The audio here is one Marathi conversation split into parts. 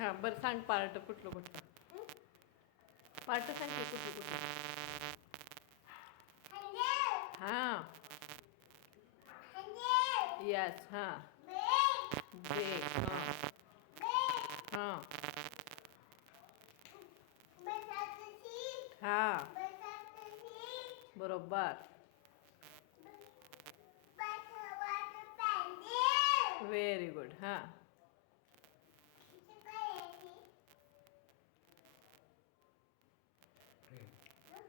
हा बरं सांग पार्ट कुठलं कुठलं पार्ट सांग की कुठलं कुठलं हा यस हा ब्रेक हा हा बरोबर व्हेरी गुड हा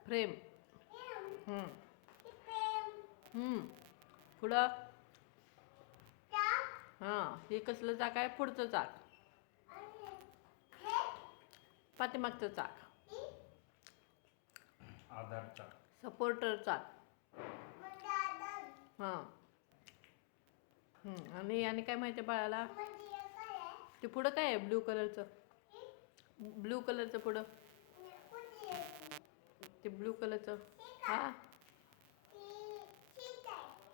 फ्रेम हम्म हम्म पुढं हा हे कसलं चाक आहे पुढचं चाक पाठीमागचं चाक आधारचा सपोर्टर चाक हा आणि काय माहिती बाळाला ते पुढं काय आहे ब्लू कलरचं पुढं ते ब्लू कलरचं हा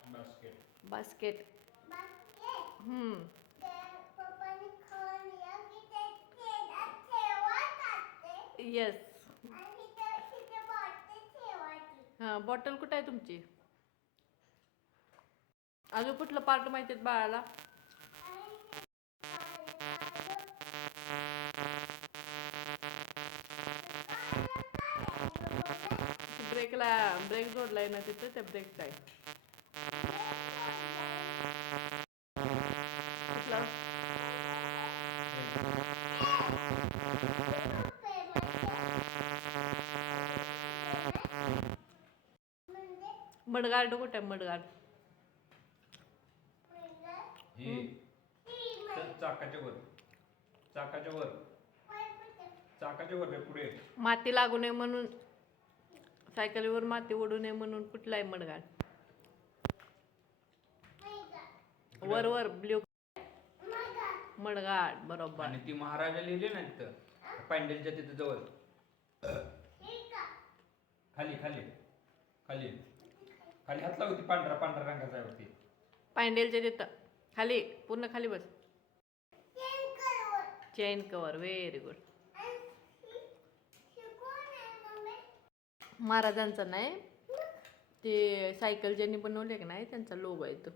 बास्केट बास्केट येस हा बॉटल कुठं आहे तुमची अजून कुठलं पार्ट माहिती आहेत बाळाला ब्रेकला ब्रेक जोडलाय ना तिथं त्या ब्रेकचा आहे कुठला मडगार्ड कुठे आहे मडगार्ड हे चाकाच्या वर चाकाच्या वर चाकाच्या वर रे पुढे माती लागू नये म्हणून सायकलीवर माती ओढू नये म्हणून कुठला आहे मडगार्ड वर वर ब्ल्यू मडगार्ड बरोबर आणि ती महाराजा लिहिली ना तिथं पॅन्डलच्या तिथं जवळ खाली खाली खाली खाली हात लावती पांढरा पांढरा रंगाचा होती पॅन्डलच्या तिथं खाली पूर्ण खाली बस चेन कवर व्हेरी गुड महाराजांचं नाही ते सायकल ज्यांनी बनवले की नाही त्यांचा लोगो आहे तो